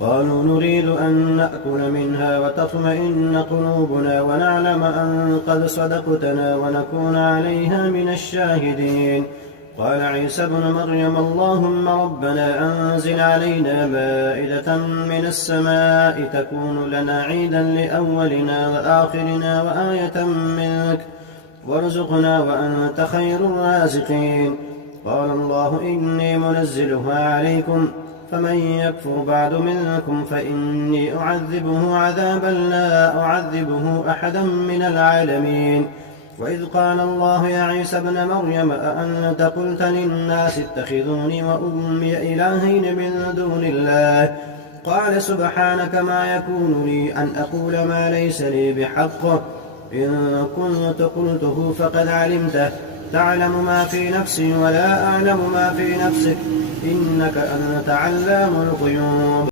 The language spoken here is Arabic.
قالوا نريد أن نأكل منها وتطمئن قلوبنا ونعلم أن قد صدقتنا ونكون عليها من الشاهدين. قال عيسى ابن مريم اللهم ربنا أنزل علينا مائدة من السماء تكون لنا عيدا لأولنا وآخرنا وآية منك وارزقنا وأنت خير الرازقين. قال الله إني منزلها عليكم فمن يكفر بعد منكم فإني أعذبه عذابا لا أعذبه أحدا من العالمين. وإذ قال الله يا عيسى ابن مريم أأنت قلت للناس اتخذوني وأمي إلهين من دون الله قال سبحانك ما يكون لي أن أقول ما ليس لي بحق إن كنت قلته فقد علمته تعلم ما في نفسي ولا أعلم ما في نفسك إنك أنت علام الغيوب.